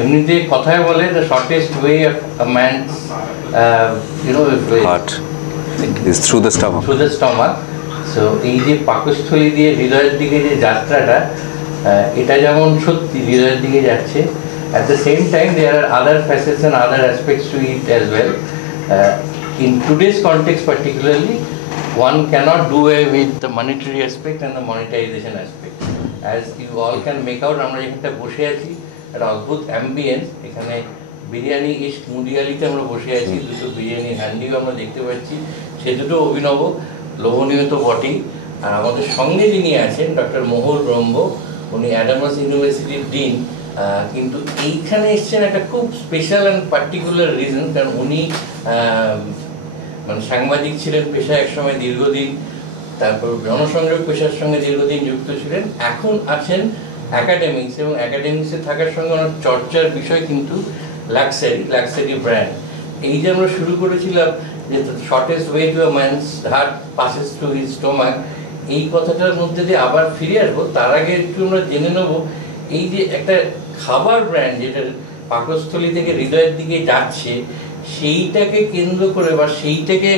এমনিতে কথায় বলে the shortest way of a man's heart is through the stomach. Through the stomach. So এই যে পাকস্থলী দিয়ে হৃদয়ের দিকে যে যাত্রাটা, এটা যেমন সত্যি হৃদয়ের দিকে যাচ্ছে, at the same time there are other facets and other aspects to it as well. In today's context particularly, one cannot do away with the monetary aspect and the monetization aspect. As you all can make out, আমরা যেখানটা বসে আছি একটা অদ্ভুত ambience, এখানে biryani east মুদিয়ালিতে আমরা বসে আছি, দুটো বিরিয়ানি হ্যান্ডিও আমরা দেখতে পাচ্ছি, সে দুটো অভিনব, লোভনীয় তো বটেই। আর আমাদের সঙ্গে যিনি আছেন ডক্টর মোহুল ব্রহ্ম, উনি অ্যাডামাস ইউনিভার্সিটির ডিন, কিন্তু এইখানে এসছেন একটা খুব স্পেশাল অ্যান্ড পার্টিকুলার রিজন, কারণ উনি মানে সাংবাদিক ছিলেন পেশায় একসময় দীর্ঘদিন, তারপর জনসংযোগ পেশার সঙ্গে দীর্ঘদিন যুক্ত ছিলেন, এখন আছেন অ্যাকাডেমিক্স, এবং অ্যাকাডেমিক্সে থাকার সঙ্গে ওনার চর্চার বিষয় কিন্তু লাক্সারি ব্র্যান্ড। এই যে আমরা শুরু করেছিলাম যে shortest way to a man's heart passes through his stomach, এই কথাটার মধ্যে দিয়ে আবার ফিরে আসবো, তার আগে একটু আমরা জেনে নেবো এই যে একটা খাবার ব্র্যান্ড যেটা পাকস্থলী থেকে হৃদয়ের দিকে যাচ্ছে, সেইটাকে কেন্দ্র করে বা সেইটাকে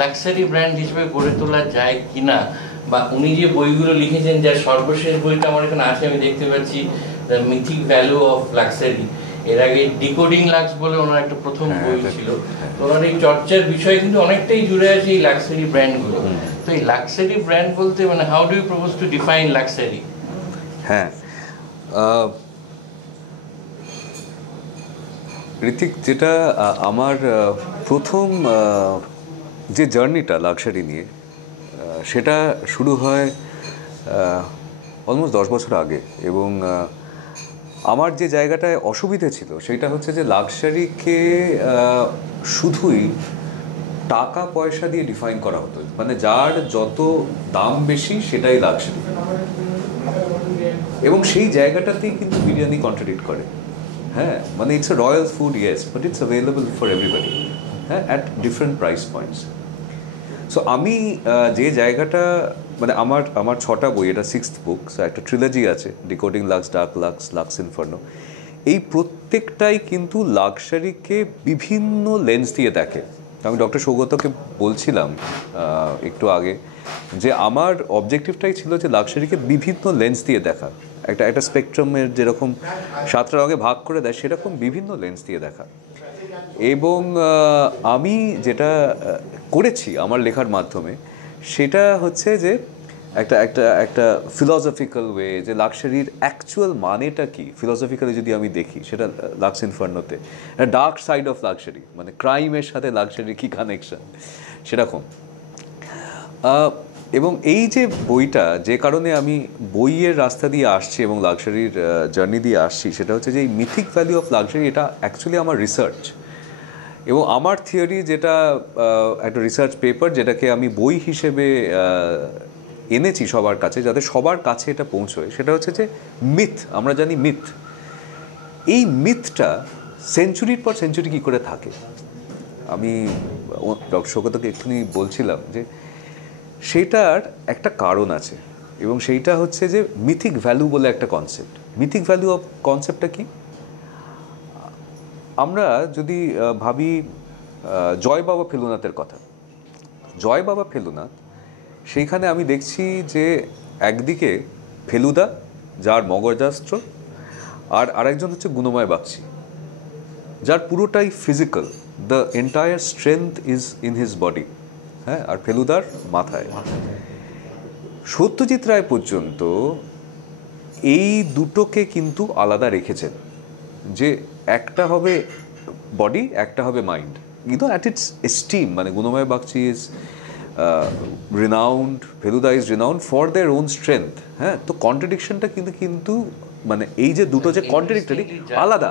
লাক্সারি ব্র্যান্ড হিসেবে গড়ে তোলা যায় কিনা, বা উনি যে বইগুলো লিখেছেন, যার সর্বশেষ বইটা আমার এখানে আছে আমি দেখতে পাচ্ছি, the mythic value of luxury, এর আগে ডিকোডিং লাক্স বলে ওনার একটা প্রথম বই ছিল। তো ওনার এই চর্চার বিষয় কিন্তু অনেকটাই জুড়ে আছে এই লাক্সারি ব্র্যান্ডগুলো। তো এই লাক্সারি ব্র্যান্ড বলতে মানে how do you propose to define luxury? হ্যাঁ, ঋতিক, যেটা আমার প্রথম যে জার্নিটা লাক্সারি নিয়ে, সেটা শুরু হয় অলমোস্ট 10 বছর আগে। এবং আমার যে জায়গাটায় অসুবিধে ছিল সেটা হচ্ছে যে লাক্সারিকে শুধুই টাকা পয়সা দিয়ে ডিফাইন করা হতো, মানে যার যত দাম বেশি সেটাই লাক্সারি, এবং সেই জায়গাটাতেই কিন্তু বিরিয়ানি কন্ট্রাডিক্ট করে। হ্যাঁ, মানে it's a royal food, yes, but it's available for everybody, হ্যাঁ, at different price points. So আমি যে জায়গাটা, মানে আমার 6টা বই, এটা 6th বুক, সো একটা ট্রিলজি আছে, decoding luxe, dark luxe, luxe inferno. এই প্রত্যেকটাই কিন্তু লাক্সারিকে বিভিন্ন লেন্স দিয়ে দেখে। আমি ডক্টর সৌগতকে বলছিলাম একটু আগে যে আমার অবজেক্টিভটাই ছিল যে লাক্সারিকে বিভিন্ন লেন্স দিয়ে দেখা, একটা স্পেকট্রামের যেরকম 7টা রঙে ভাগ করে দেয় সেরকম বিভিন্ন লেন্স দিয়ে দেখা। এবং আমি যেটা করেছি আমার লেখার মাধ্যমে সেটা হচ্ছে যে একটা ফিলসফিক্যাল ওয়ে, যে লাক্সারির অ্যাকচুয়াল মানেটা কি ফিলসফিক্যালি যদি আমি দেখি, সেটা লাক্স ইনফার্নোতে ডার্ক সাইড অফ লাক্সারি, মানে ক্রাইমের সাথে লাক্সারির কী কানেকশন সেরকম। এবং এই যে বইটা, যে কারণে আমি বইয়ের রাস্তা দিয়ে আসছি এবং লাক্সারির জার্নি দিয়ে আসছি, সেটা হচ্ছে যে এই মিথিক ভ্যালু অফ লাক্সারি, এটা অ্যাকচুয়ালি আমার রিসার্চ এবং আমার থিওরি, যেটা একটা রিসার্চ পেপার যেটাকে আমি বই হিসেবে এনেছি সবার কাছে, যাতে সবার কাছে এটা পৌঁছয়। সেটা হচ্ছে যে মিথ, আমরা জানি মিথ, এই মিথটা সেঞ্চুরির পর সেঞ্চুরি কী করে থাকে। আমি ডক্টর সৌগতকে এক্ষুনি বলছিলাম যে সেইটার একটা কারণ আছে, এবং সেইটা হচ্ছে যে মিথিক ভ্যালু বলে একটা কনসেপ্ট। মিথিক ভ্যালু অফ কনসেপ্টটা কি? আমরা যদি ভাবি জয় বাবা ফেলুনাথের কথা, জয় বাবা ফেলুনাথ, সেইখানে আমি দেখছি যে একদিকে ফেলুদা, যার মগজাস্ত্র, আর আরেকজন হচ্ছে গুণময় বাগচি, যার পুরোটাই physical, the entire strength is in his body, হ্যাঁ, আর ফেলুদার মাথায়। সত্যজিৎ রায় পর্যন্ত এই দুটোকে কিন্তু আলাদা রেখেছেন, যে একটা হবে বডি, একটা হবে মাইন্ড, কিন্তু অ্যাট ইটস এস্টিম, মানে Gunamoy Bagchi is renowned, Feluda is renowned for their own strength. হ্যাঁ, তো কন্ট্রাডিকশনটা কিন্তু মানে এই যে দুটো যে কন্ট্রাডিক্টরি, আলাদা,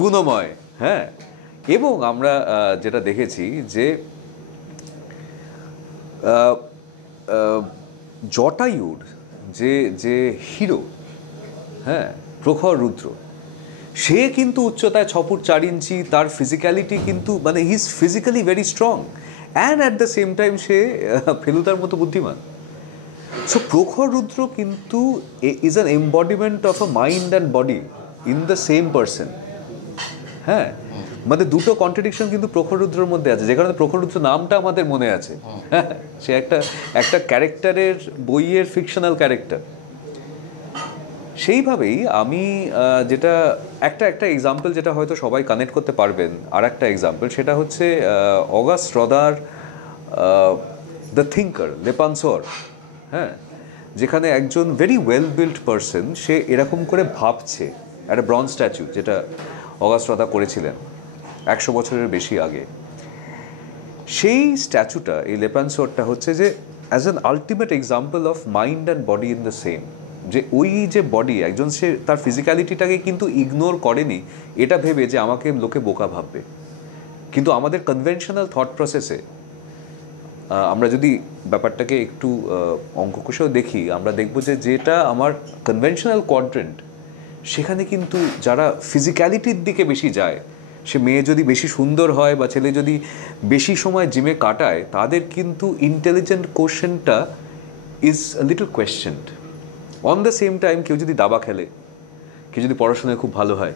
গুণময়। হ্যাঁ, এবং আমরা যেটা দেখেছি যে জটায়ুর যে হিরো, হ্যাঁ, প্রখর রুদ্র, সে কিন্তু উচ্চতায় 6 ফুট 4 ইঞ্চি, তার ফিজিক্যালিটি কিন্তু, মানে he is physically very strong and at the same time সে ফেলুদার মতো বুদ্ধিমান। সো প্রখর রুদ্র কিন্তু is an embodiment of a mind and body, in the same person. হ্যাঁ, মানে দুটো কন্ট্রাডিকশন কিন্তু প্রখররুদ্রের মধ্যে আছে, যে কারণে প্রখররুদ্র নামটা আমাদের মনে আছে। হ্যাঁ, সে একটা ক্যারেক্টারের, বইয়ের ফিকশনাল ক্যারেক্টার। সেইভাবেই আমি যেটা একটা এক্সাম্পল যেটা হয়তো সবাই কানেক্ট করতে পারবেন, আর একটা এক্সাম্পল সেটা হচ্ছে অগাস্ট রদার দ্য থিঙ্কার, লেপানসর। হ্যাঁ, যেখানে একজন ভেরি ওয়েল বিল্ড পারসন, সে এরকম করে ভাবছে, একটা ব্রঞ্জ স্ট্যাচু যেটা অগাস্ট রদা করেছিলেন 100 বছরের বেশি আগে। সেই স্ট্যাচুটা, এই লেপানসরটা হচ্ছে যে as an ultimate example of mind and body in the same. যে ওই যে বডি, একজন সে তার ফিজিক্যালিটিটাকে কিন্তু ইগনোর করেনি এটা ভেবে যে আমাকে লোকে বোকা ভাববে। কিন্তু আমাদের কনভেনশনাল থট প্রসেসে আমরা যদি ব্যাপারটাকে একটু অঙ্ক কষেও দেখি, আমরা দেখব যে যেটা আমার কনভেনশনাল কোয়াড্রেন্ট, সেখানে কিন্তু যারা ফিজিক্যালিটির দিকে বেশি যায়, সে মেয়ে যদি বেশি সুন্দর হয় বা ছেলে যদি বেশি সময় জিমে কাটায়, তাদের কিন্তু ইন্টেলিজেন্ট কোশ্চেনটা is a little কোয়েশ্চেন্ড। On the same time কেউ যদি দাবা খেলে, কেউ যদি পড়াশোনায় খুব ভালো হয়,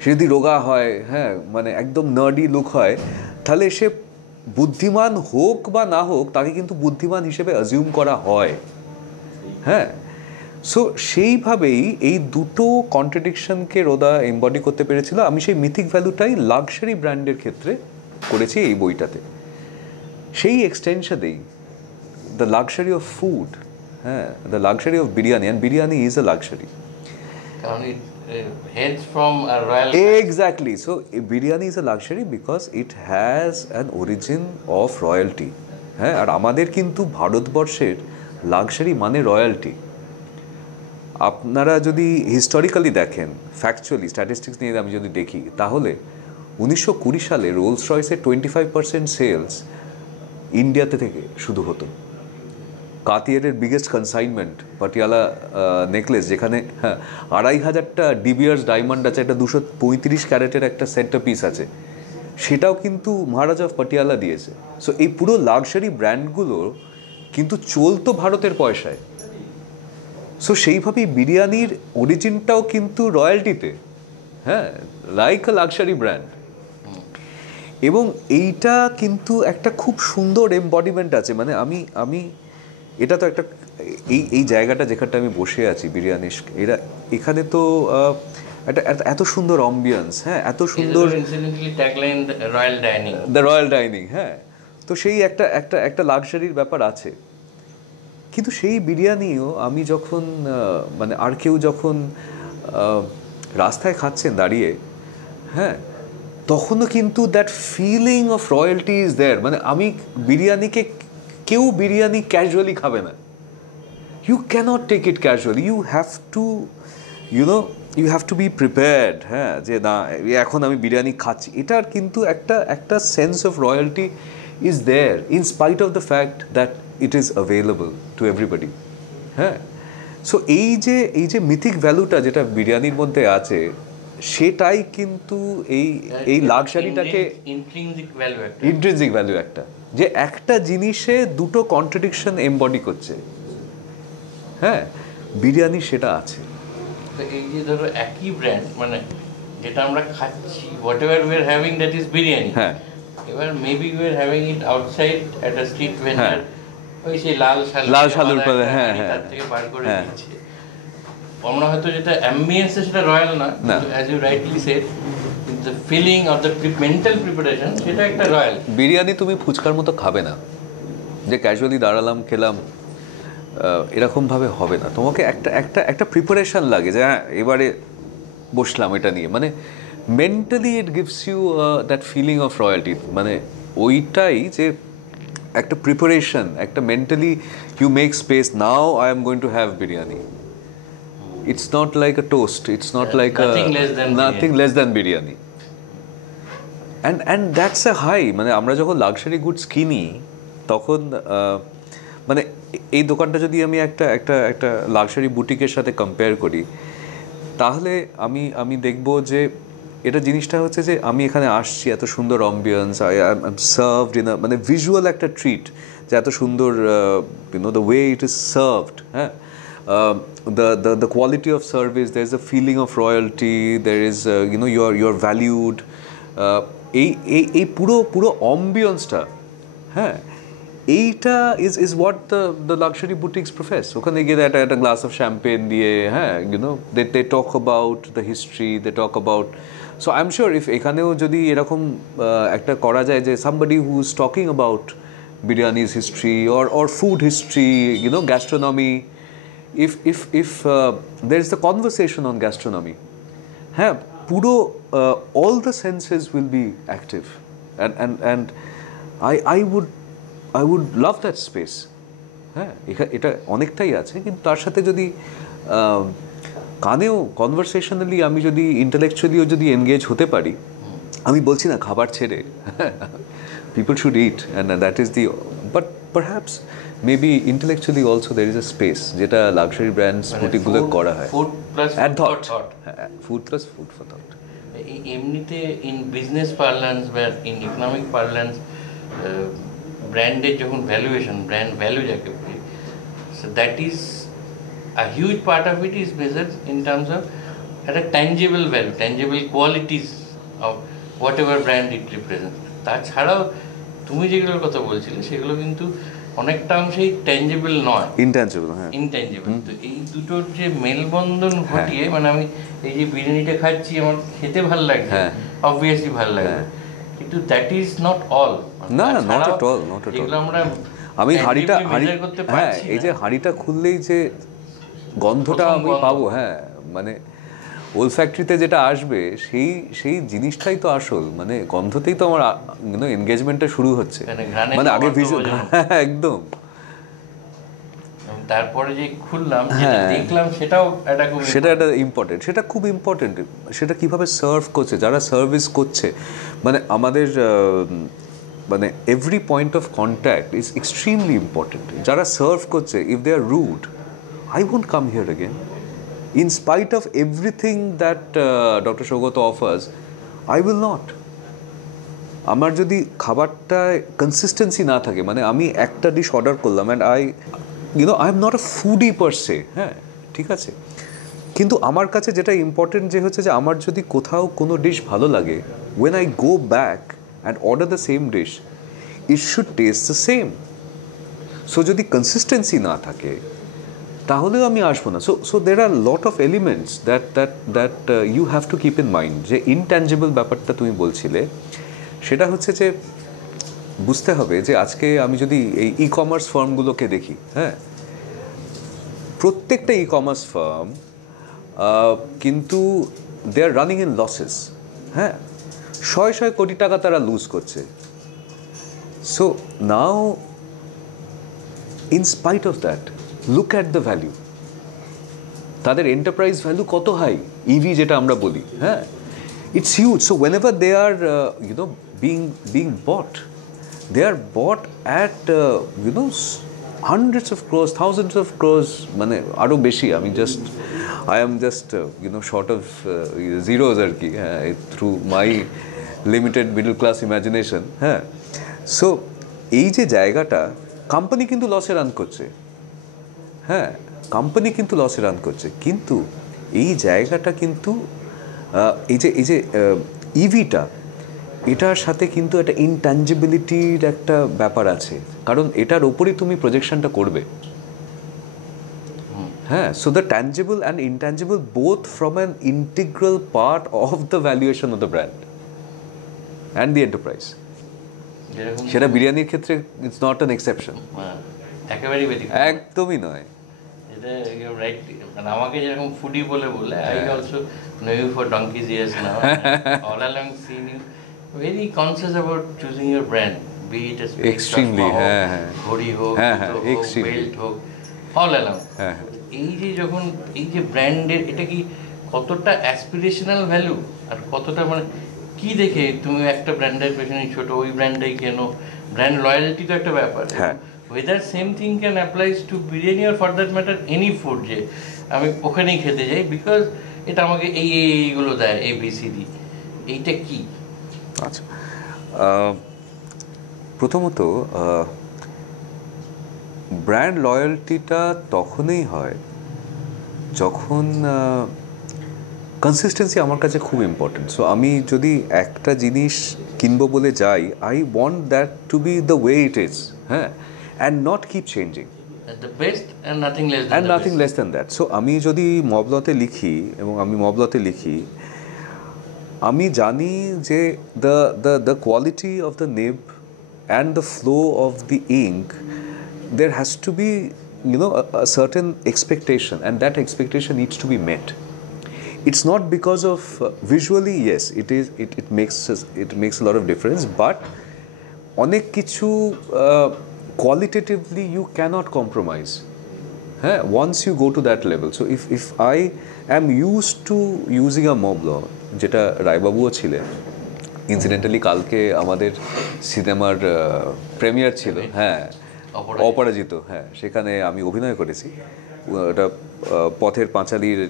সে যদি রোগা হয়, হ্যাঁ, মানে একদম নার্ডি লুক হয়, তাহলে সে বুদ্ধিমান হোক বা না হোক, তাকে কিন্তু বুদ্ধিমান হিসেবে অ্যাজিউম করা হয়। হ্যাঁ, সো সেইভাবেই এই দুটো কন্ট্রাডিকশনকে রোদা এমবডি করতে পেরেছিল। আমি সেই মিথিক ভ্যালুটাই লাক্সারি ব্র্যান্ডের ক্ষেত্রে করেছি এই বইটাতে। সেই এক্সটেনশনেই দ্য লাক্সারি অফ ফুড, হ্যাঁ, the luxury of biryani, and biryani is a luxury. Hails from a royal. Exactly. So biryani is a luxury because it has an origin of royalty. হ্যাঁ, আর আমাদের কিন্তু ভারতবর্ষের লাক্সারি মানে রয়্যালটি। আপনারা যদি হিস্টোরিক্যালি দেখেন, factually statistics নিয়ে আমি যদি দেখি, তাহলে 1920 সালে রোলস রয়েসের 25% সেলস ইন্ডিয়াতে থেকে শুধু হতো। কাতিয়ারের বিগেস্ট কনসাইনমেন্ট পাটিয়ালা নেকলেস, যেখানে 2500টা ডিবিয়ার্স ডায়মন্ড আছে, একটা 235 ক্যারেটের একটা সেন্টার পিস আছে, সেটাও কিন্তু মহারাজা অফ পাটিয়ালা দিয়েছে। সো এই পুরো লাক্সারি ব্র্যান্ডগুলো কিন্তু চলতো ভারতের পয়সায়। সো সেইভাবেই বিরিয়ানির অরিজিনটাও কিন্তু রয়্যালটিতে, হ্যাঁ, লাইক আ লাক্সারি ব্র্যান্ড। এবং এইটা কিন্তু একটা খুব সুন্দর এমবডিমেন্ট আছে। মানে আমি এটা তো একটা এই জায়গাটা যেখানটা আমি বসে আছি, বিরিয়ানি, এখানে তো একটা এত সুন্দর অ্যাম্বিয়েন্স, হ্যাঁ, এত সুন্দর দ্য রয়্যাল ডাইনিং। হ্যাঁ, তো সেই একটা লাক্সারির ব্যাপার আছে। কিন্তু সেই বিরিয়ানিও আমি যখন মানে আর কেউ যখন রাস্তায় খাচ্ছেন দাঁড়িয়ে, হ্যাঁ, তখনও কিন্তু that feeling of royalty is there. মানে আমি বিরিয়ানিকে, কেউ বিরিয়ানি ক্যাজুয়ালি খাবে না। You can't take it casually, you have to you have to be prepared. হ্যাঁ, যে না, এখন আমি বিরিয়ানি খাচ্ছি, এটার কিন্তু একটা sense of royalty is there in spite of the fact that it is available to everybody. হ্যাঁ, সো এই যে মিথিক ভ্যালুটা যেটা বিরিয়ানির মধ্যে আছে, সেটাই কিন্তু এই লাক্সারিটাকে ইন্ট্রিনসিক ভ্যালু একটা, যে একটা জিনিসে দুটো কন্ট্রাডিকশন এমবডি করছে। হ্যাঁ, বিরিয়ানি সেটা আছে। এই যে ধরো একই ব্র্যান্ড, মানে যেটা আমরা খাচ্ছি, what ever we are having that is biryani. হ্যাঁ, এবার maybe we are having eat outside at a street vendor, ওই সেই লাল শালুর পরে, হ্যাঁ হ্যাঁ, তার থেকে বার করে দিচ্ছে। আমরা হয়তো যেটা অ্যাম্বিয়েন্স সেটা রয়্যাল না, as you rightly said, the feeling of the mental preparation সেটা একটা রয়্যাল। বিরিয়ানি তুমি ফুচকার মতো খাবে না, যে ক্যাজুয়ালি দাঁড়ালাম খেলাম, এরকমভাবে হবে না। তোমাকে একটা প্রিপারেশন লাগে, যে হ্যাঁ এবারে বসলাম এটা নিয়ে, মানে mentally it gives you that feeling of royalty. মানে ওইটাই যে একটা প্রিপারেশন, একটা mentally you make space, now I am going to have biryani. It's not like a toast. It's not like nothing less than biryani. And that's a high. মানে আমরা যখন luxury goods কিনি, তখন মানে এই দোকানটা যদি আমি একটা লাক্সারি বুটিকের সাথে কম্পেয়ার করি, তাহলে আমি দেখব যে এটা জিনিসটা হচ্ছে যে আমি এখানে আসছি, এত সুন্দর ambience, I am served in মানে ভিজুয়াল একটা ট্রিট, যে এত সুন্দর the way it is served. হ্যাঁ, the quality of service, there's a feeling of royalty, there is you know you're valued, এই পুরো পুরো অ্যাম্বিয়েন্সটা, হ্যাঁ, এইটা is what the luxury boutiques profess. ওখানে গিয়ে একটা গ্লাস অফ শ্যাম্পেন দিয়ে, হ্যাঁ, you know they talk about the history, they talk about, so I'm sure if এখানেও যদি এরকম একটা করা যায় যে somebody who's talking about biryani's history or food history, you know, gastronomy, if there is the conversation on gastronomy, হ্যাঁ, পুরো all the senses will be active, and I would love that space. হ্যাঁ, এটা অনেকটাই আছে, কিন্তু তার সাথে যদি কানেও কনভারসেশনালি আমি যদি ইন্টেলেকচুয়ালিও যদি এনগেজ হতে পারি, আমি বলছি না খাবার ছেড়ে, people should eat, and that is the, but perhaps maybe intellectually also there is a space যেটা লাক্সারি ব্র্যান্ডস বুটিকগুলো করা হয়, food plus thought, food plus food for thought. এমনিতে ইন বিজনেস পার্লান্স বা ইন ইকোনমিক পার্লান্স ব্র্যান্ডের যখন valuation, brand value যাকে বলি, so that is a huge part of it is measured in terms of একটা tangible value, tangible qualities of whatever brand it represent. তাছাড়াও তুমি যেগুলোর কথা বলছিলে সেগুলো কিন্তু অনেকটা অংশেই ট্যাঞ্জেবল নয়, ইনট্যাঞ্জেবল, হ্যাঁ, ইনট্যাঞ্জেবল। তো এই দুটোর যে মেলবন্ধন ঘটিয়ে, মানে আমি এই যে বিরিয়ানিটা খাচ্ছি আমার খেতে ভালো লাগছে, অবভিয়াসলি ভালো লাগবে, কিন্তু দ্যাট ইজ নট অল। না, not at all, not at all. যেগুলো আমরা আমি হাঁড়িটা, করতে হ্যাঁ, পারছি এই যে হাঁড়িটা খুললেই যে গন্ধটা আমি পাবো, হ্যাঁ, মানে ওলফ্যাক্টরিতে যেটা আসবে সেই জিনিসটাই তো আসল, মানে গন্ধতেই তো আমার এনগেজমেন্টটা শুরু হচ্ছে, মানে আগে একদম। তারপরে যে খুললাম, দেখলাম, সেটা একটা ইম্পর্টেন্ট, সেটা খুব ইম্পর্টেন্ট। সেটা কিভাবে সার্ভ করছে, যারা সার্ভিস করছে, মানে আমাদের মানে every point of contact is extremely important. যারা সার্ভ করছে, if they are rude, I won't come here again. In spite of everything that Dr. Shogoto offers, I will not. আমার যদি খাবারটায় কনসিস্টেন্সি না থাকে, মানে আমি একটা ডিশ অর্ডার করলাম and I am not a foodie per se, হ্যাঁ, ঠিক আছে, কিন্তু আমার কাছে যেটা ইম্পর্টেন্ট যে হচ্ছে যে আমার যদি কোথাও কোনো ডিশ ভালো লাগে, when I go back and order the same dish, it should taste the same. So যদি কনসিস্টেন্সি না থাকে তাহলেও আমি আসবো না। So there are lot of elements that you have to keep in mind. যে ইনট্যাঞ্জেবল ব্যাপারটা তুমি বলছিলে, সেটা হচ্ছে যে বুঝতে হবে যে আজকে আমি যদি এই ই কমার্স ফার্মগুলোকে দেখি, হ্যাঁ, প্রত্যেকটা ই কমার্স ফার্ম কিন্তু they are running in losses, হ্যাঁ, 100 কোটি টাকা তারা লুজ করছে। So now in spite of that, look at the value, তাদের এন্টারপ্রাইজ ভ্যালু কত হাই, ইভি যেটা আমরা বলি, হ্যাঁ, it's huge. So whenever they are being bought, they are bought at hundreds of crores, thousands of crores, মানে আরও বেশি। আমি I am just short of zeros আর কি, হ্যাঁ, through my limited middle class imagination, হ্যাঁ। So এই যে জায়গাটা, কোম্পানি কিন্তু লসে রান করছে, হ্যাঁ, কোম্পানি কিন্তু লসে রান করছে, কিন্তু এই জায়গাটা কিন্তু এই যে ইভিটা, এটার সাথে কিন্তু একটা ইনট্যাঞ্জিবিলিটির একটা ব্যাপার আছে, কারণ এটার ওপরই তুমি প্রজেকশনটা করবে, হ্যাঁ। So the tangible and intangible both from an integral part of the valuation of the brand and the enterprise. সেটা বিরিয়ানির ক্ষেত্রে ইটস নট অ্যান এক্সেপশন, একেবারেই একদমই নয়। রাইট, মানে আমাকে যেরকম ফুডি বলে I also know you for donkey's years now, all along since you very conscious about choosing your brand, be it a extremely, ঘড়ি হোক, বেল্ট হোক, all along। এই যে যখন এই যে ব্র্যান্ডের, এটা কি কতটা অ্যাসপিরেশনাল ভ্যালু, আর কতটা মানে কি দেখে তুমি একটা ব্র্যান্ডের পেছনে ছোট, ওই ব্র্যান্ডটাই কেন, ব্র্যান্ড লয়্যালটি তো একটা ব্যাপার। whether same thing can applies to biryani or for that matter any food, যে আমি ওখানেই খেতে যাই বিকজ এটা আমাকে এইগুলো দেয়, ABCD, এইটা কি? আচ্ছা, প্রথমত ব্র্যান্ড লয়্যালটিটা তখনই হয় যখন কনসিস্টেন্সি আমার কাছে খুব ইম্পর্টেন্ট। সো আমি যদি একটা জিনিস কিনবো বলে যাই, I want that to be the way it is, হ্যাঁ, and not keep changing the best and nothing less than and the nothing best. Less than that. So আমি যদি মবলতে লিখি, এবং আমি মবলতে লিখি, আমি জানি যে the quality of the nib and the flow of the ink, there has to be, you know, a certain expectation, and that expectation needs to be met. It's not because of visually, yes, it makes a lot of difference, but অনেক কিছু qualitatively you cannot compromise. Once you go to that level. So if I am used to using a Moblur, যেটা রায়বাবুও ছিলেন, incidentally কালকে আমাদের সিনেমার premier ছিল, হ্যাঁ, অপরাজিত, হ্যাঁ, সেখানে আমি অভিনয় করেছি। ওটা পথের পাঁচালীর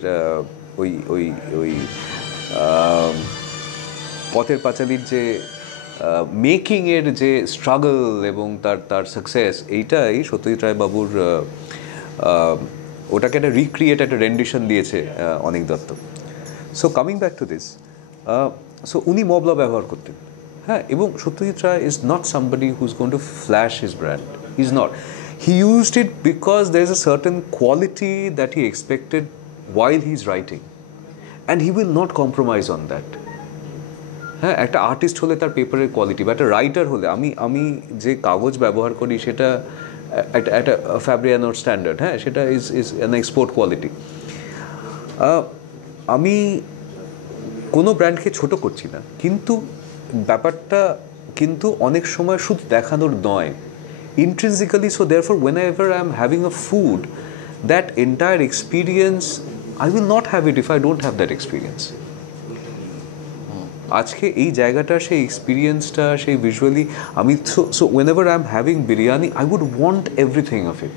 ওই ওই ওই পথের পাঁচালীর যে মেকিংয়ের যে স্ট্রাগল এবং তার সাকসেস, এইটাই সত্যজিৎ রায় বাবুর ওটাকে একটা রিক্রিয়েট, একটা রেন্ডিশন দিয়েছে Anik Dutta. So coming back to this, so উনি মবলা ব্যবহার করতেন, হ্যাঁ, এবং Satyajit Ray is not somebody who is going to flash his brand, is not. He used it because there is a certain quality that he expected while he is writing, and he will not compromise on that. হ্যাঁ, একটা artist হলে তার পেপারের quality, বা একটা writer হলে, আমি যে কাগজ ব্যবহার করি সেটা একটা ফ্যাব্রিয়ানোর স্ট্যান্ডার্ড, হ্যাঁ, সেটা ইজ অ্যান এক্সপোর্ট কোয়ালিটি। আমি কোনো ব্র্যান্ডকে ছোট করছি না, কিন্তু ব্যাপারটা কিন্তু অনেক সময় শুধু দেখানোর নয়, intrinsically. So therefore, whenever I am having a food, that entire experience, I will not have it if I don't have that experience. আজকে এই জায়গাটা, সেই এক্সপিরিয়েন্সটা, সেই ভিজুয়ালি আমি, so whenever I am having biryani, I would want everything of it,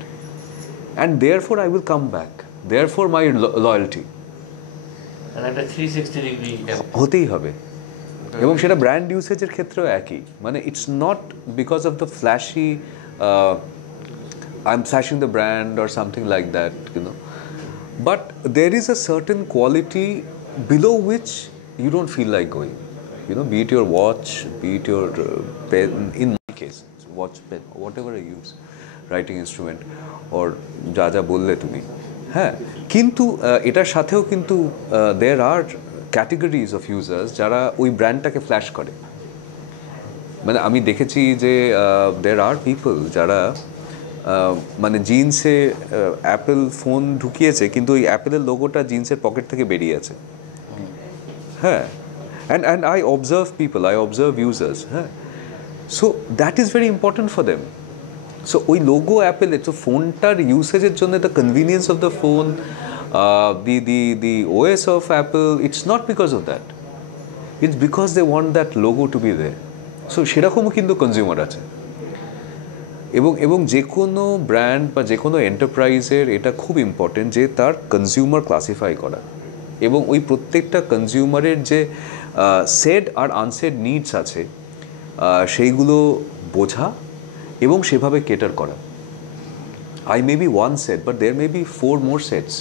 and therefore I will come back, therefore my loyalty. And একটা 360 degree হতেই হবে, এবং সেটা ব্র্যান্ড ইউসেজের ক্ষেত্রেও একই। মানে it's not because of the flashy, I'm flashing the brand or something like that, you know. But there is a certain quality below which you don't feel like going. You know, be it your watch, be it your pen, in my case, watch, pen, whatever I use, writing instrument, or যা যা বললে তুমি, হ্যাঁ। কিন্তু এটার সাথেও কিন্তু there are categories of users যারা ওই ব্র্যান্ডটাকে ফ্ল্যাশ করে। মানে আমি দেখেছি যে there are people যারা মানে জিন্সে অ্যাপেল ফোন ঢুকিয়েছে, কিন্তু ওই অ্যাপেলের লোগোটা জিন্সের পকেট থেকে বেরিয়ে আছে, হ্যাঁ। And I observe people, I observe users, হ্যাঁ। So that is very important for them. So ওই লোগো অ্যাপেলের, তো ফোনটার ইউসেজের জন্য the convenience of the phone, the OS of Apple, it's not because of that, it's because they want that logo to be there. So সেরকমও কিন্তু consumer আছে, এবং যে কোনো ব্র্যান্ড বা যে কোনো এন্টারপ্রাইজের এটা খুব ইম্পর্টেন্ট যে তার কনজিউমার ক্লাসিফাই করা, এবং ওই প্রত্যেকটা কনজিউমারের যে সেড আর আনসেড নিডস আছে সেইগুলো বোঝা এবং সেভাবে কেটার করা। I may be one set, but there may be 4 more sets,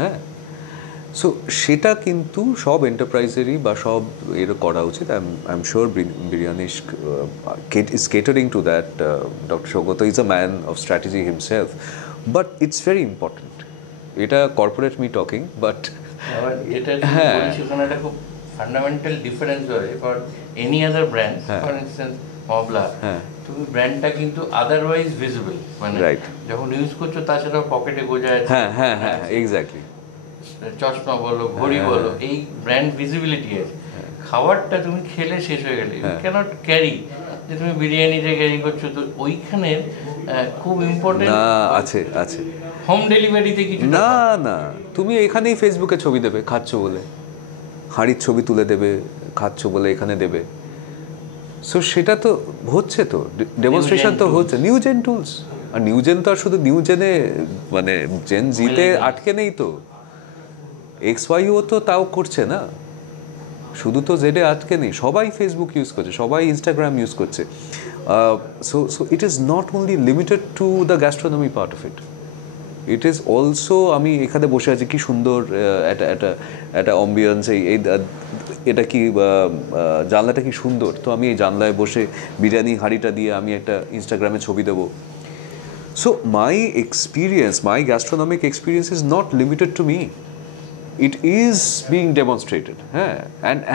হ্যাঁ। সো সেটা কিন্তু সব এন্টারপ্রাইজেরই বা সব এর করা উচিত। I am sure biryani is catering to that. Dr. Shogoto is a man of strategy himself, but it's very important. এটা কর্পোরেট মি টকিং, বাট যেটা বলছি ওখানে একটা খুব ফান্ডামেন্টাল ডিফারেন্স হয় for any other brand. For instance Montblanc, তুমি ব্র্যান্ডটা কিন্তু আদারওয়াইজ ভিজিবল, মানে যখন ইউজ করছো তাছাড়াও পকেটে গোজা আছে, হ্যাঁ হ্যাঁ হ্যাঁ, এক্স্যাক্টলি, চশমা বলো, ঘড়ি বলো, এই ব্র্যান্ড ভিজিবিলিটি আছে। খাবারটা তুমি খেলে শেষ হয়ে গেলে ইউ ক্যানট ক্যারি, যে তুমি বিরিয়ানিটা ক্যারি করছো, তো ওইখানে খুব ইম্পর্টেন্ট আছে আছে। হোম ডেলিভারিতে কিছু না না, তুমি এখানেই ফেসবুকে ছবি দেবে খাচ্ছ বলে, হাঁড়ির ছবি তুলে দেবে খাচ্ছ বলে এখানে দেবে। সো সেটা তো হচ্ছে, তো ডেমনস্ট্রেশন তো হচ্ছে, নিউ জেন টুলস। আর নিউ জেন তো আর শুধু নিউ জেনে, মানে জেন জিতে আটকে নেই তো, XYও তো তাও করছে না, শুধু তো জেডে আটকে নেই, সবাই ফেসবুক ইউজ করছে, সবাই ইনস্টাগ্রাম ইউজ করছে। So it is not only limited to the gastronomy part of it, it is also আমি এখানে বসে আছি কি সুন্দর একটা অ্যাম্বিয়েন্স, এটা কি জানলাটা কি সুন্দর, তো আমি এই জানলায় বসে বিরিয়ানি হাঁড়িটা দিয়ে আমি একটা ইনস্টাগ্রামে ছবি দেবো। So my experience, my gastronomic experience is not limited to me, it is being demonstrated,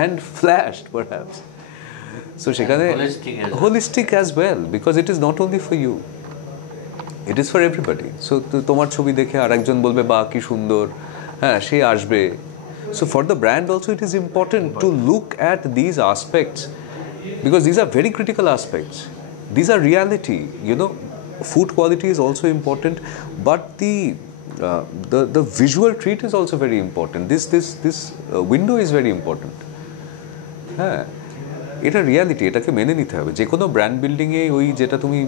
and flashed perhaps. So সেখানে holistic as well, because it is not only for you, it is for everybody. So তোমার ছবি দেখে আরেকজন বলবে বা কি সুন্দর, হ্যাঁ সে আসবে। So for the brand also it is important to look at these aspects, because these are very critical aspects. These are reality, you know. Food quality is also important, but the visual treat is also very important. This window is very important. হ্যাঁ, এটা reality, এটাকে মেনে নিতে হবে। যে কোনো brand বিল্ডিংয়ে ওই যেটা তুমি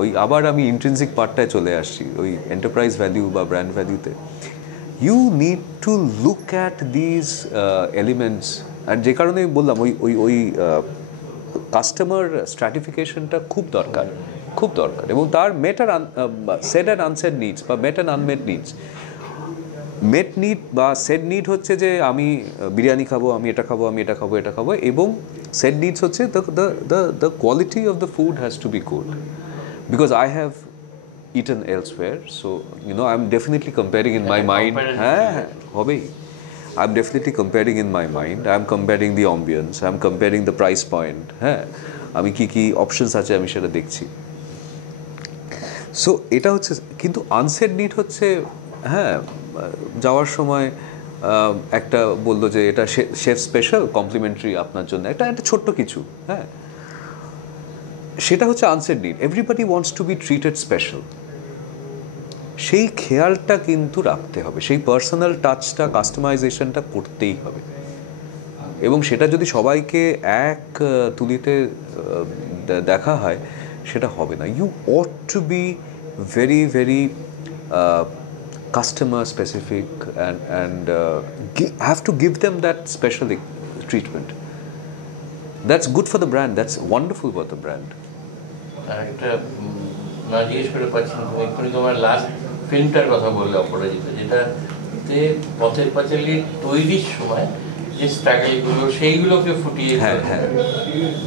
ওই আবার আমি ইন্ট্রিনসিক পার্টটায় চলে আসছি, ওই এন্টারপ্রাইজ ভ্যালিউ বা ব্র্যান্ড ভ্যালিউতে you need to look at these elements. আর যে কারণে বললাম ওই কাস্টমার স্ট্র্যাটিফিকেশনটা খুব দরকার, খুব দরকার। এবং তার মেট আর সেড অ্যান্ড আনসেড নিডস বা মেট and unmet needs. Mate need বা সেড নিড হচ্ছে যে আমি বিরিয়ানি খাবো, আমি এটা খাবো, আমি এটা খাবো, এটা খাবো, এবং সেড নিডস হচ্ছে the quality of the food has to be good, because I have eaten elsewhere, so you know I'm definitely comparing in my mind. হ্যাঁ হবেই, I'm definitely comparing in my mind. I'm comparing the ambience, I'm comparing the price point. হ্যাঁ, আমি কি options আছে আমি সেটা দেখছি। So এটা হচ্ছে, কিন্তু আনসেড নিড হচ্ছে হ্যাঁ যাওয়ার সময় একটা বললো যে এটা শেফ স্পেশাল কমপ্লিমেন্টারি আপনার জন্য, একটা ছোট্ট কিছু, হ্যাঁ সেটা হচ্ছে unsaid need. Everybody wants to be treated special. সেই খেয়ালটা কিন্তু রাখতে হবে, সেই পার্সোনাল টাচটা, কাস্টমাইজেশনটা করতেই হবে। এবং সেটা যদি সবাইকে এক তুলিতে দেখা হয় সেটা হবে না। You ought to be very very customer specific and have to give them that special treatment. That's good for the brand, that's wonderful for the brand. একটা না জিজ্ঞেস করে পাচ্ছি না, তুমি এক্ষুনি তোমার লাস্ট ফিল্মটার কথা বললে অপরাজিত, যেটাতে পথের পাঁচালী তৈরির সময় যে স্ট্রাগলগুলো সেইগুলোকে ফুটিয়ে,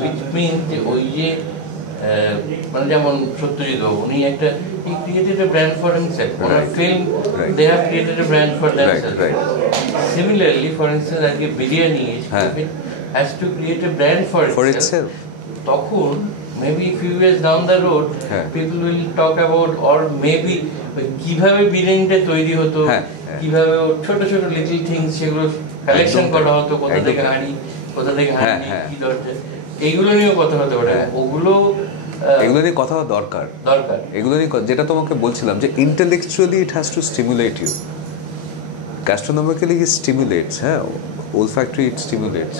উইচ মিন যে ওই যে মানে যেমন সত্যজিৎ বাবু উনি একটা he created a brand for himself. On a film, they have created a brand for themselves. Similarly, for instance, like a biryani has to create a brand for itself. তখন maybe few years down the road, people will talk about, or maybe কিভাবে বিরিয়ানিটা তৈরি হতো, কিভাবে ছোট ছোট little things সেগুলো collection করা হতো, কোথা থেকে হাঁড়ি কি দরকার, এইগুলো নিয়েও কথা হতে পারে। এগুলো নিয়ে কথা দরকার, এগুলো নিয়ে যেটা তোমাকে বলছিলাম যে intellectually it has to stimulate you, gastronomically it stimulates, হ্যাঁ olfactory it stimulates,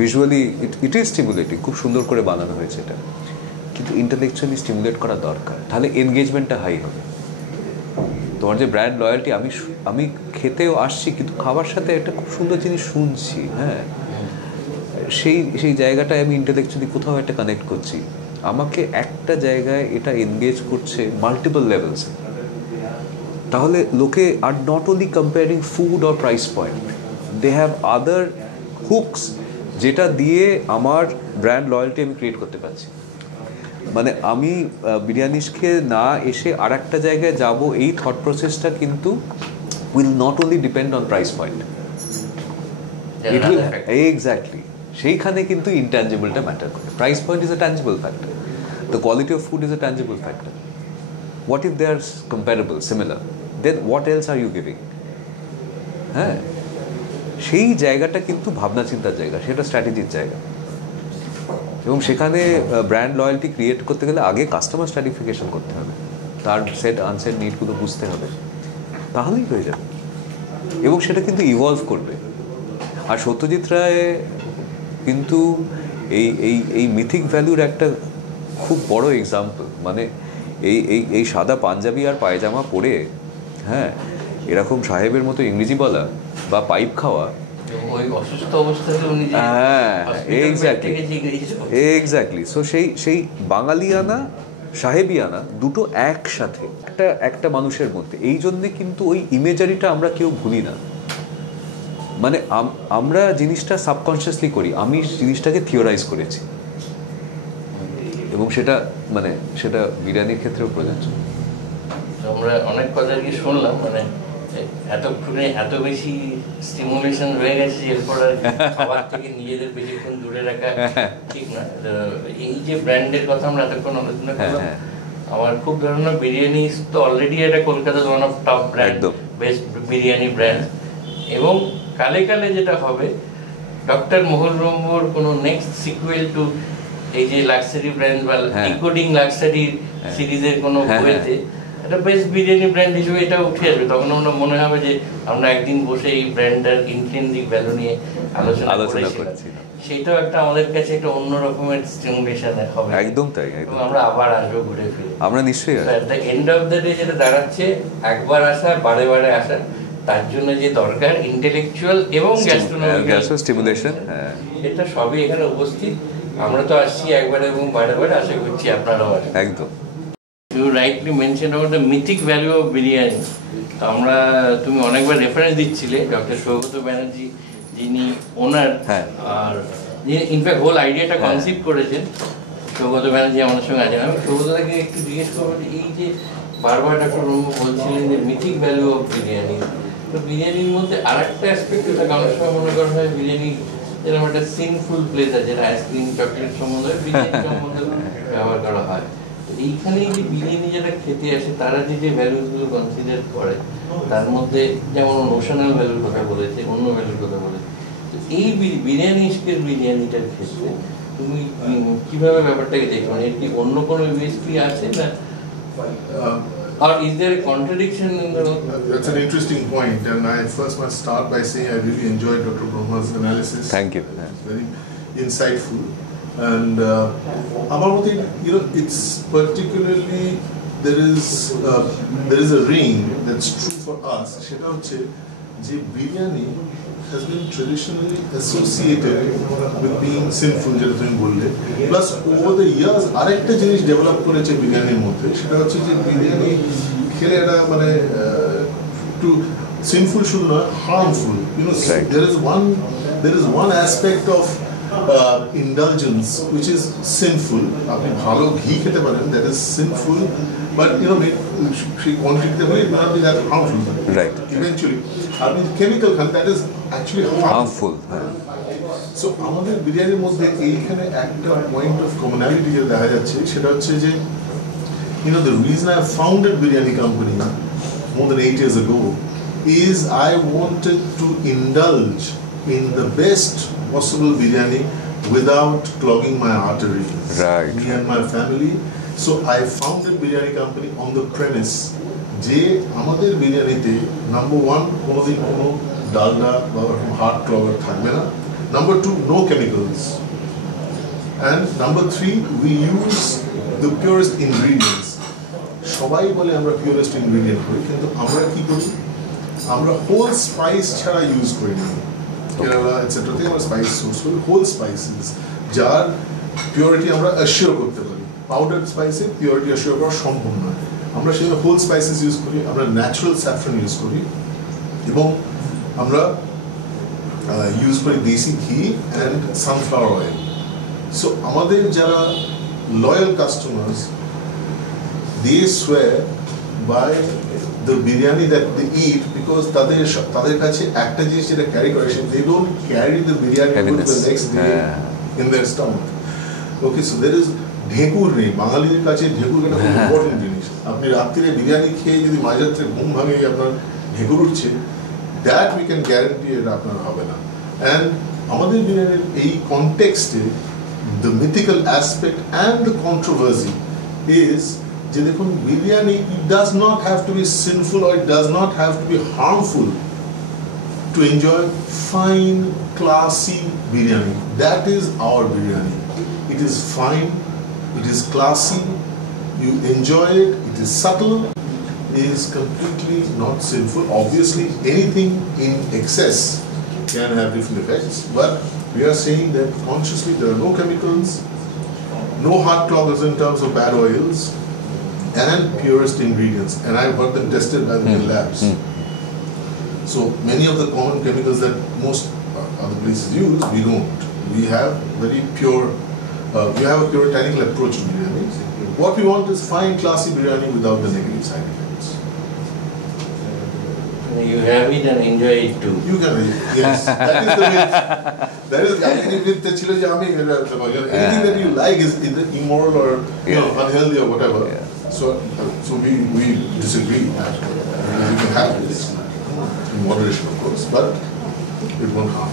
visually it is stimulating, খুব সুন্দর করে বানানো হয়েছে এটা, কিন্তু ইন্টেলেকচুয়ালি স্টিমুলেট করা দরকার, তাহলে এনগেজমেন্টটা হাই হবে। তোমার যে ব্র্যান্ড লয়্যালটি, আমি খেতেও আসছি কিন্তু খাবার সাথে একটা খুব সুন্দর জিনিস শুনছি, হ্যাঁ সেই জায়গাটায় আমি ইন্টেলেকচুয়ালি কোথাও একটা কানেক্ট করছি, আমাকে একটা জায়গায় এটা এনগেজ করছে মাল্টিপল লেভেলস। তাহলে লোকে are not only comparing food or price point, they have other hooks যেটা দিয়ে আমার ব্র্যান্ড লয়্যালটি আমি ক্রিয়েট করতে পারছি। মানে আমি বিরিয়ানিস খেয়ে না এসে আর একটা জায়গায় যাব, এই থট প্রসেসটা কিন্তু will not only depend on price point, it will exactly, সেইখানে কিন্তু ইনট্যাঞ্জিবলটা ম্যাটার করে। Price point is a tangible factor, the quality of food is a tangible factor. What if they are comparable, similar, then what else are you giving? হ্যাঁ, সেই জায়গাটা কিন্তু ভাবনা চিন্তার জায়গা, সেটা স্ট্র্যাটেজির জায়গা। এবং সেখানে ব্র্যান্ড লয়্যালটি ক্রিয়েট করতে গেলে আগে কাস্টমার স্ট্র্যাটিফিকেশন করতে হবে, তার সেট আনসেট নিডগুলো বুঝতে হবে, তাহলেই হয়ে যাবে। এবং সেটা কিন্তু ইভলভ করবে। আর সত্যজিৎ রায় কিন্তু এই মিথিক ভ্যালুর একটা খুব বড় এক্সাম্পল। মানে এই সাদা পাঞ্জাবি আর পায়জামা পরে, হ্যাঁ এরকম সাহেবের মতো ইংরেজি বলা বা পাইপ খাওয়া, এক্স্যাক্টলি। সো সেই বাঙালিয়ানা সাহেবিয়ানা দুটো একসাথে একটা মানুষের মধ্যে, এই জন্যে কিন্তু ওই ইমেজারিটা আমরা কেউ ভুলি না। মানে আমরা জিনিসটা সাবকনসিয়াসলি করি, আমি জিনিসটাকে থিওরাইজ করেছি, এবং সেটা বিরিয়ানির ক্ষেত্রেও প্রযোজ্য। আমরা অনেক কথা কি শুনলাম, মানে এতক্ষণে এত বেশি স্টিমুলেশন হয়ে গেছে যে এরপর আর খাবার থেকে নিজেদের বেশিক্ষণ দূরে রাখা ঠিক না। এই যে ব্র্যান্ডের কথা আমরা এতক্ষণ আলোচনা করলাম, আমার খুব ধারণা বিরিয়ানি তো অলরেডি এটা কলকাতার one of top brand, best biryani brand, এবং কালে কালে যেটা হবে ডক্টর মোহুল রম্বুর কোনো নেক্সট সিকুয়েল টু এই যে লাক্সারি ব্র্যান্ড বা ডিকোডিং লাক্সারি সিরিজের কোনো বইতে একটা বেস্ট বিরিয়ানি ব্র্যান্ড হিসেবে এটা উঠে আসবে। তখন আমরা মনে হবে যে আমরা একদিন বসে এই ব্র্যান্ডটার ইন্ট্রিনসিক ভ্যালু নিয়ে আলোচনা করেছি, সেটাও একটা আমাদের কাছে একটা অন্য রকমের স্টিমুলেশন হবে। একদম তাই, এবং আমরা আবার আসবো ঘুরে ফিরে, আমরা নিশ্চয়ই at the end of the day যেটা দাঁড়াচ্ছে, একবার আসা বারে বারে আসা, তার জন্য যে দরকার ইন্টেলেকচুয়াল এবং গ্যাস্ট্রোনমিক্যাল স্টিমুলেশন, এটা সবই এখানে উপস্থিত। আমরা তো আসছি একবার এবং বারে বারে, আশা করছি আপনারাও আসবেন। একদম। You rightly mentioned about the mythic value of biryani. তো তুমি অনেকবার রেফারেন্স দিচ্ছিলে ডক্টর সৌগত ব্যানার্জি, যিনি ওনার, আর যিনি ইনফ্যাক্ট হোল আইডিয়াটা কনসিভ করেছেন, সৌগত ব্যানার্জি আমাদের সঙ্গে আছেন। আমি সৌগতকে একটু জিজ্ঞেস করবো যে এই যে বারবার ডক্টর রম্বু বলছিলেন যে মিথিক ভ্যালু অফ বিরিয়ানি, তো বিরিয়ানির মধ্যে আর একটা অ্যাসপেক্ট, এটা অনেক সময় মনে করা হয় বিরিয়ানি যেরকম একটা সিনফুল প্লেজার, যেটা আইসক্রিম চকলেট সম্বন্ধে বিরিয়ানি সম্বন্ধে ব্যবহার করা হয়। এইখানে যে বিরিয়ানি যারা খেতে আসে তারা যে ভ্যালুগুলো কনসিডার করে, তার মধ্যে যেমন ইমোশনাল ভ্যালুর কথা বলেছে, অন্য ভ্যালুর কথা বলেছে, তো এই বিরিয়ানিটার ক্ষেত্রে তুমি কিভাবে ব্যাপারটাকে দেখো? মানে এর কি অন্য কোনো ইউএসপি আছে না, or is there a contradiction in the? That's an interesting point, and I first must start by saying I really enjoyed Dr. Brahma's analysis. Thank you. It's very insightful. And about it, it's particularly there is a ring that's true for us. সেটা হচ্ছে যে biryani has been traditionally associated with being sinful, যেটা তুমি বললে, plus over the years আরেকটা জিনিস develop করেছে বিরিয়ানির মধ্যে, সেটা হচ্ছে যে বিরিয়ানি খেলে এটা মানে একটু sinful শুধু নয়, harmful. Right. There is one aspect of indulgence which is sinful. আপনি ভালো ঘি খেতে পারেন, that is sinful, but সেই quantity may not be that harmful. Right. Eventually, আপনি chemical Khan, that is actually harmful. So আমাদের বিরিয়ানির মধ্যে এইখানে একটা পয়েন্ট অফ কমনালিটি যেটা দেখা যাচ্ছে, সেটা হচ্ছে যে the reason I founded biryani company more than 8 years ago is I wanted to indulge in the best possible biryani without clogging my arteries. Right. Me and my family. So I founded biryani company on the premise যে আমাদের বিরিয়ানিতে number 1 কোনোদিন কোনো ডালডা বা heart ক্লগার থাকবে না, number 2 no chemicals, and number 3 we use the purest ingredients. সবাই বলে আমরা purest ingredient করি, কিন্তু আমরা কি করি, আমরা হোল স্পাইস ছাড়া ইউজ করি না। কেরালা এটসেট্রা থেকে আমরা স্পাইস সোর্স করি, হোল স্পাইসেস, যার পিওরিটি আমরা অ্যাসিওর করতে পারি। পাউডার স্পাইসে পিওরিটি অ্যাসিওর করা সম্ভব নয়। আমরা সেভাবে হোল স্পাইসেস ইউজ করি, আমরা ন্যাচারাল স্যাফরন ইউজ করি, এবং আমরা ইউজ করি দেশি ঘি অ্যান্ড সানফ্লাওয়ার অয়েল। সো আমাদের যারা লয়াল কাস্টমার্স, দে সোয়ার by the biryani that they eat, because তাদের কাছে একটা জিনিস যেটা ক্যারি করে, they don't carry the biryani to the next day in their stomach. Okay, so there is ঢেকুর নেই, বাঙালির কাছে ঢেকুর একটা খুব ইম্পর্টেন্ট জিনিস। আপনি রাত্রিরে বিরিয়ানি খেয়ে যদি মাঝরাত্রে ঘুম ভাঙে আপনার ঢেকুর উঠছে, that we can guarantee এটা আপনার হবে না। and আমাদের বিরিয়ানির এই কনটেক্সটে the mythical aspect and the controversy is যে দেখুন biryani, it does not have to be sinful or it does not have to be harmful to enjoy fine, classy biryani. That is our biryani. It is fine, it is classy, you enjoy it, it is subtle, it is completely not sinful. Obviously, anything in excess can have different effects, but we are saying that consciously there are no chemicals, no heart cloggers in terms of bad oils, and purest ingredients, and I've got them tested by the labs. So many of the common chemicals that most other places use, we don't. We have very pure, we have a puritanical approach to biryani. What we want is fine, classy biryani without the negative side effects. You have it and enjoy it too. You can, yes, that is the way. That is, I mean, with the chilo jami, anything that you like is either immoral or unhealthy or whatever. Yeah. So we disagree. You can have this in moderation, of course, but it won't harm.